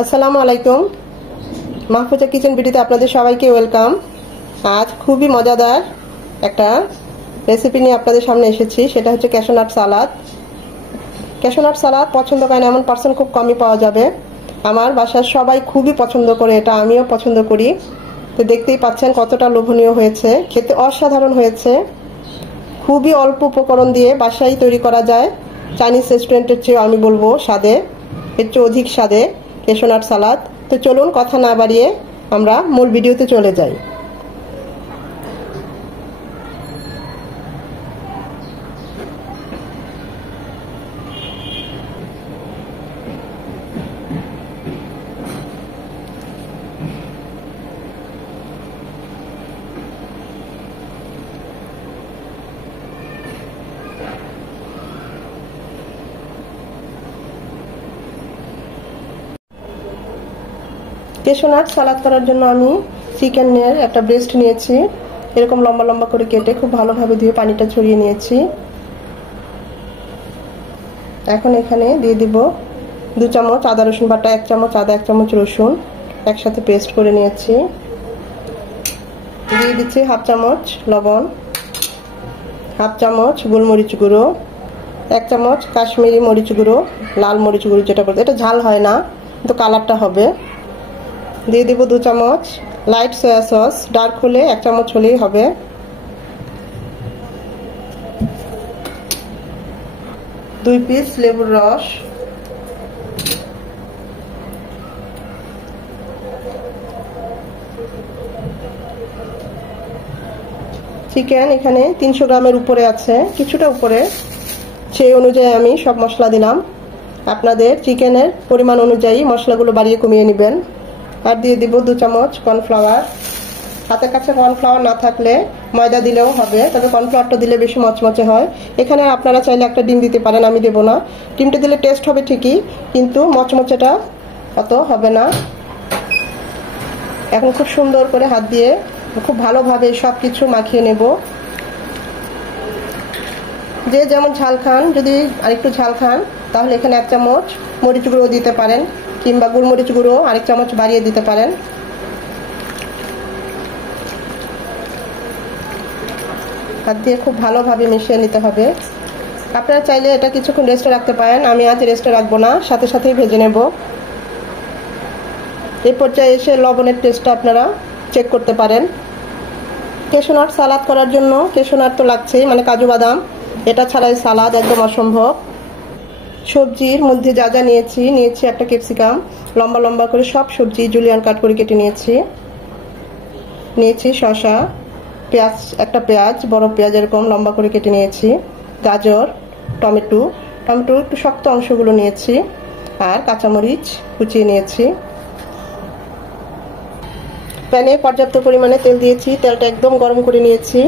আসসালামু আলাইকুম। মাহফুজা কিচেন ভিডিওতে আপনাদের সবাইকে ওয়েলকাম। আজ খুবই মজাদার একটা রেসিপি নিয়ে আপনাদের সামনে এসেছি, সেটা হচ্ছে ক্যাশু নাট সালাদ। ক্যাশু নাট সালাদ পছন্দ করেন এমন পার্সন খুব কমই পাওয়া যাবে। আমার বাসার সবাই খুবই পছন্দ করে এটা, আমিও পছন্দ করি। তো দেখতেই পাচ্ছেন কতটা লোভনীয় হয়েছে, খেতে অসাধারণ হয়েছে। খুবই অল্প উপকরণ দিয়ে বাসায় তৈরি করা যায়। চাইনিজ রেস্টুরেন্টের চেয়ে আমি বলবো স্বাদে, এর চেয়ে অধিক স্বাদে ক্যাশু নাট সালাদ। তো চলুন কথা না বাড়িয়ে আমরা মূল ভিডিওতে চলে যাই। ক্যাশু নাট সালাদ করার জন্য আমি চিকেনের একটা ব্রেস্ট নিয়েছি, এরকম লম্বা লম্বা করে কেটে খুব ভালোভাবে ধুয়ে পানিটা ছড়িয়ে নিয়েছি। এখন এখানে দিয়ে দিব 2 চামচ আদা রসুন বাটা, 1 চামচ আদা, 1 চামচ রসুন একসাথে পেস্ট করে নিয়েছি। দিয়ে দিচ্ছি 1/2 চামচ লবণ, 1/2 চামচ গোলমরিচ গুঁড়ো, 1 চামচ কাশ্মীরি মরিচ গুঁড়ো, লাল মরিচ গুঁড়ো যেটা বলতে, এটা ঝাল হয় না কিন্তু কালারটা হবে। দিয়ে দিব 2 চামচ লাইট সয়া সস, ডার্ক হলে 1 চামচ হলেই হবে। দুই পিস লেবুর রস, চিকেন এখানে 300 গ্রামের উপরে আছে, কিছুটা উপরে, সেই অনুযায়ী আমি সব মশলা দিলাম। আপনাদের চিকেনের পরিমাণ অনুযায়ী মশলাগুলো বাড়িয়ে কমিয়ে নেবেন। আর দিয়ে দিব 2 চামচ কর্নফ্লাওয়ার। হাতের কাছে কর্নফ্লাওয়ার না থাকলে ময়দা দিলেও হবে, তবে কর্নফ্লাওয়ারটা দিলে বেশি মচমচে হয়। এখানে আপনারা চাইলে একটা ডিম দিতে পারেন, আমি দেব না। ডিমটা দিলে টেস্ট হবে ঠিকই, কিন্তু মচমচেটা অত হবে না। এখন খুব সুন্দর করে হাত দিয়ে খুব ভালোভাবে সব কিছু মাখিয়ে নেব। যে যেমন ঝাল খান, যদি আরেকটু ঝাল খান তাহলে এখানে 1 চামচ মরিচ গুঁড়ো দিতে পারেন, কিংবা গোলমরিচ গুঁড়ো আরেক চামচ বাড়িয়ে দিতে পারেন। হাত দিয়ে খুব ভালোভাবে মিশিয়ে নিতে হবে। আপনারা চাইলে এটা কিছুক্ষণ রেস্টে রাখতে পারেন, আমি আজ রেস্টে রাখবো না, সাথে সাথেই ভেজে নেব। এই পর্যায়ে এসে লবণের টেস্টটা আপনারা চেক করতে পারেন। ক্যাশু নাট সালাদ করার জন্য ক্যাশু নাট তো লাগছেই, মানে কাজু বাদাম, এটা ছাড়াই সালাদ একদম অসম্ভব। সবজির মধ্যে যা যা নিয়েছি একটা ক্যাপসিকাম লম্বা লম্বা করে সব সবজি জুলিয়ান কাট করে কেটে নিয়েছি শসা, পেঁয়াজ, একটা পেঁয়াজ, বড় পেঁয়াজ এরকম লম্বা করে কেটে নিয়েছি, গাজর, টমেটো একটু শক্ত অংশগুলো নিয়েছি, আর কাঁচামরিচ কুচিয়ে নিয়েছি। প্যানে পর্যাপ্ত পরিমাণে তেল দিয়েছি, তেলটা একদম গরম করে নিয়েছি।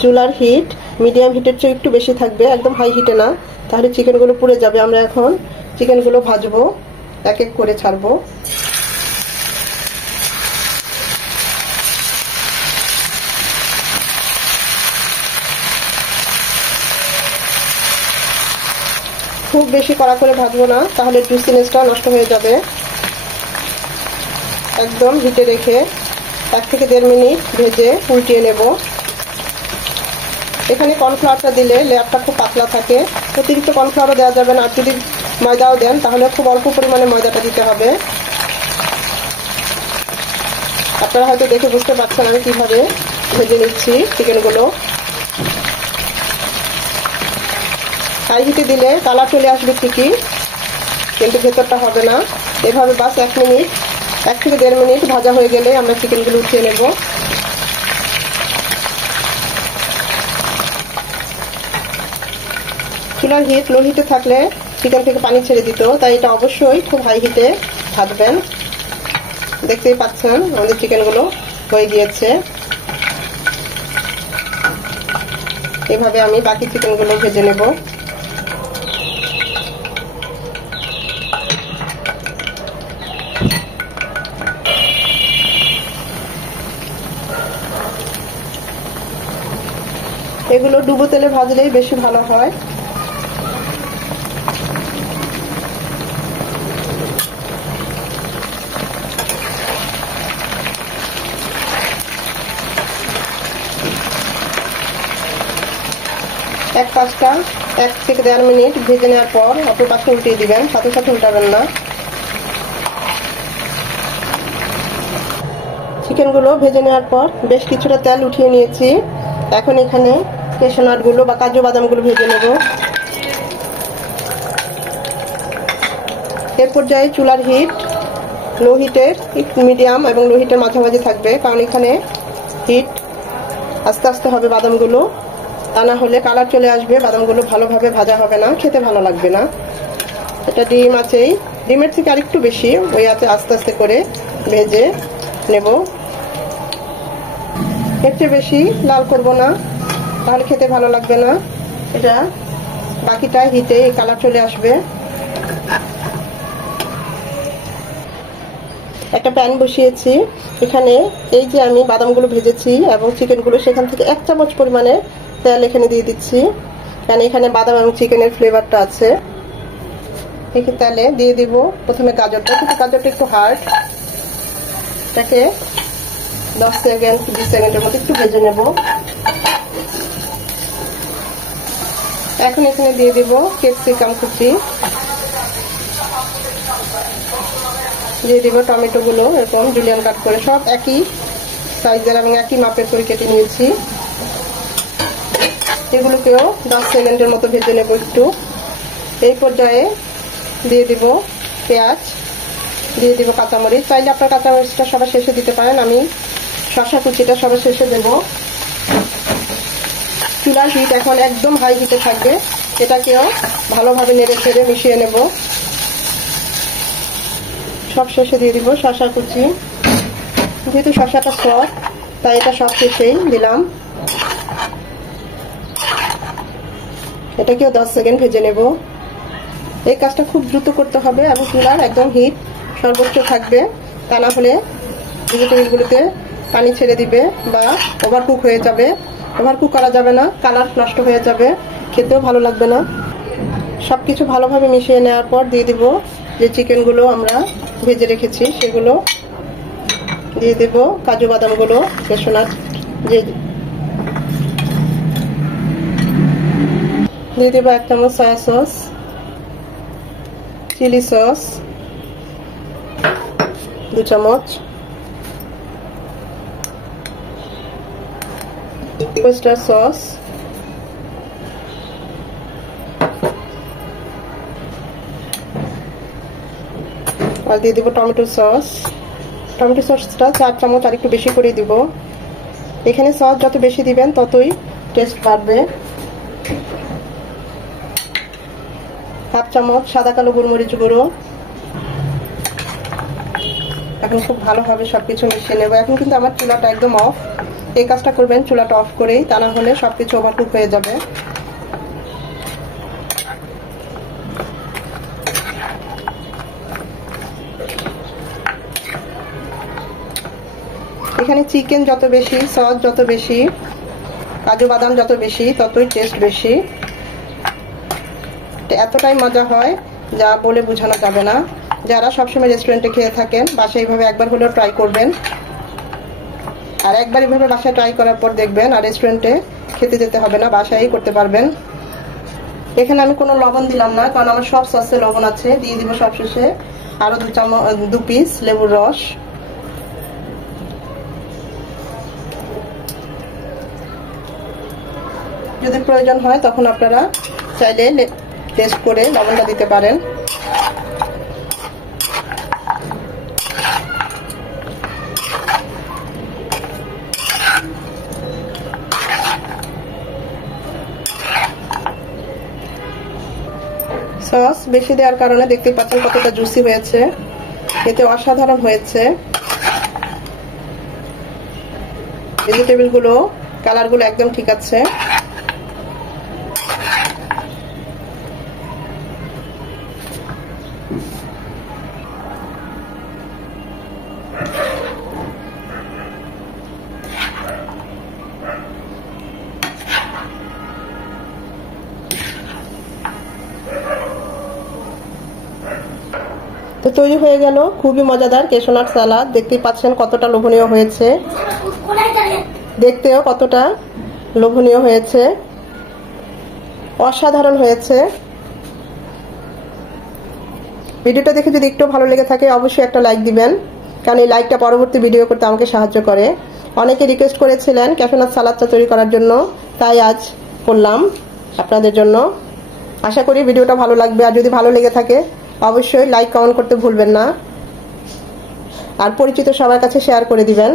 চুলার হিট মিডিয়াম হিটের চেয়ে একটু বেশি থাকবে, একদম হাই হিটে না, তাহলে চিকেনগুলো পুড়ে যাবে। আমরা এখন চিকেনগুলো ভাজবো, এক এক করে ছাড়বো। খুব বেশি কড়া করে ভাজবো না, তাহলে জুসিনেসটা নষ্ট হয়ে যাবে। একদম হিটে রেখে 1 থেকে 1.5 মিনিট ভেজে উল্টিয়ে নেব। এখানে কর্নফ্লাওয়ারটা দিলে লেয়ারটা খুব পাতলা থাকে, অতিরিক্ত কর্নফ্লাওয়ারও দেওয়া যাবে না। আর যদি ময়দাও দেন তাহলে খুব অল্প পরিমাণে ময়দাটা দিতে হবে। আপনারা হয়তো দেখে বুঝতে পারছেন আমি কিভাবে ভেজে নিচ্ছি চিকেনগুলো। হাই হিটে দিলে কালার চলে আসবে ঠিকই, কিন্তু ভেতরটা হবে না। এভাবে বাস 1 মিনিট, 1 থেকে 1.5 মিনিট ভাজা হয়ে গেলে আমরা চিকেনগুলো উঠিয়ে নেব। চুলার হিট লো হিটে থাকলে চিকেন থেকে পানি ছেড়ে দিত, তাই এটা অবশ্যই খুব হাই হিটে ভাজবেন। দেখতেই পাচ্ছেন আমাদের চিকেনগুলো হয়ে গিয়েছে। এভাবে আমি বাকি চিকেনগুলো ভেজে নেব। এগুলো ডুবো তেলে ভাজলেই বেশি ভালো হয়। এক পাশটা 1 থেকে 1.5 মিনিট ভেজে নেওয়ার পর অপর পাশে উল্টিয়ে দিবেন, সাথে সাথে উল্টাবেন না। চিকেনগুলো ভেজে নেওয়ার পর বেশ কিছুটা তেল উঠিয়ে নিয়েছি। এখন এখানে ক্যাশিউ নাটগুলো বা কাজু বাদামগুলো ভেজে নেব। এর পর্যায়ে চুলার হিট লো হিটের মিডিয়াম এবং লো হিটের মাঝামাঝি থাকবে, কারণ এখানে হিট আস্তে আস্তে হবে বাদামগুলো, তা না হলে কালার চলে আসবে, বাদামগুলো ভালোভাবে ভাজা হবে না, খেতে ভালো লাগবে না। এটা ডিম আছেই, ডিমের থেকে আরেকটু বেশি ওই আছে আস্তে আস্তে করে ভেজে নেব। এর চেয়ে বেশি লাল করব না, তাহলে খেতে ভালো লাগবে না। এটা বাকিটা হিটে কালার চলে আসবে। একটা প্যান বসিয়েছি, এখানে এই যে আমি বাদামগুলো ভেজেছি এবং চিকেনগুলো সেখান থেকে 1 চামচ পরিমাণে তেল এখানে দিয়ে দিচ্ছি, কারণ এখানে বাদাম এবং চিকেনের ফ্লেভারটা আছে। এই তেলে দিয়ে দিব প্রথমে গাজরটা, কিন্তু গাজরটা একটু হার্ড, এটাকে 10 সেকেন্ড 20 সেকেন্ডের মতো একটু ভেজে নেব। এখন এখানে দিয়ে দিব ক্যাপসিকাম কুচি, দিয়ে দিব টমেটো গুলো এরকম জুলিয়ান কাট করে, সব একই সাইজের এবং একই মাপের করে কেটে নিয়েছি। এগুলোকেও 10 সেকেন্ডের মতো ভেজে নেব একটু। এই পর্যায়ে দিয়ে দিব পেঁয়াজ, দিয়ে দিব কাঁচামরিচ, চাইলে আপনার কাঁচামরিচটা সবার শেষে দিতে পারেন, আমি শসা কুচিটা সবার শেষে দেব। চুলার হিট এখন একদম হাই হিটে থাকবে, এটাকেও ভালোভাবে নেড়ে ছেড়ে মিশিয়ে নেব। সব শেষে দিয়ে দিব শসা কুচি, যেহেতু শসাটা সফট তাই এটা সব শেষেই দিলাম। এটাকেও 10 সেকেন্ড ভেজে নেব। এই কাজটা খুব দ্রুত করতে হবে এবং চুলার একদম হিট সর্বোচ্চ থাকবে, তা না হলে ভেজিটেবলগুলোতে পানি ছেড়ে দিবে বা ওভারকুক হয়ে যাবে। ওভারকুক করা যাবে না, কালার নষ্ট হয়ে যাবে, খেতেও ভালো লাগবে না। সবকিছু ভালোভাবে মিশিয়ে নেওয়ার পর দিয়ে দিব যে চিকেনগুলো আমরা ভেজে রেখেছি সেগুলো দিয়ে দেব, কাজু বাদামগুলো, ক্যাশিউ নাট দিয়ে দেব 1 চামচ সয়া সস, চিলি সস 2 চামচ, oyster সস, আর দিয়ে দিব টমেটো সস। টমেটো সসটা 4 চামচ আর একটু বেশি করে দিব। এখানে সস যত বেশি দিবেন ততই টেস্ট বাড়বে। 1/2 চামচ সাদা কালো গোলমরিচ গুঁড়ো। এখন খুব ভালোভাবে সবকিছু মিশিয়ে নেব। এখন কিন্তু আমার চুলাটা একদম অফ, এই কাজটা করবেন চুলাটা অফ করেই, তা না হলে সবকিছু ওভারকুক হয়ে যাবে। এখানে চিকেন যত বেশি, সস যত বেশি, কাজু বাদাম যত বেশি, ততই টেস্ট বেশি। এতটাই মজা হয় যা বলে বোঝানো যাবে না। যারা সবসময় রেস্টুরেন্টে খেয়ে থাকেন, বাসায় এইভাবে একবার হলেও ট্রাই করবেন। আর একবার এইভাবে বাসায় ট্রাই করার পর দেখবেন আর রেস্টুরেন্টে খেতে যেতে হবে না, বাসায়ই করতে পারবেন। এখানে আমি কোনো লবণ দিলাম না, কারণ আমার সব সসে লবণ আছে। দিয়ে দিব সবশেষে আরো 2 পিস লেবুর রস। যদি প্রয়োজন হয় তখন আপনারা চাইলে টেস্ট করে লবণটা দিতে পারেন। সস বেশি দেওয়ার কারণে দেখতে পাচ্ছেন কতটা জুসি হয়েছে, এতে অসাধারণ হয়েছে। ভেজিটেবল গুলো কালার গুলো একদম ঠিক আছে। তো তৈরি হয়ে গেল খুবই মজাদার ক্যাশিউ নাট সালাদ। দেখতেই পাচ্ছেন কতটা লোভনীয় হয়েছে, দেখতেও কতটা লোভনীয় হয়েছে। অসাধারণ হয়েছে। ভিডিওটা দেখে যদি একটু ভালো লেগে থাকে অবশ্যই একটা লাইক দিবেন, কারণ এই লাইকটা পরবর্তী ভিডিও করতে আমাকে সাহায্য করে। অনেকে রিকোয়েস্ট করেছিলেন ক্যাশনাট সালাদটা তৈরি করার জন্য, তাই আজ করলাম আপনাদের জন্য। আশা করি ভিডিওটা ভালো লাগবে, আর যদি ভালো লেগে থাকে অবশ্যই লাইক কমেন্ট করতে ভুলবেন না, আর পরিচিত সবার কাছে শেয়ার করে দিবেন।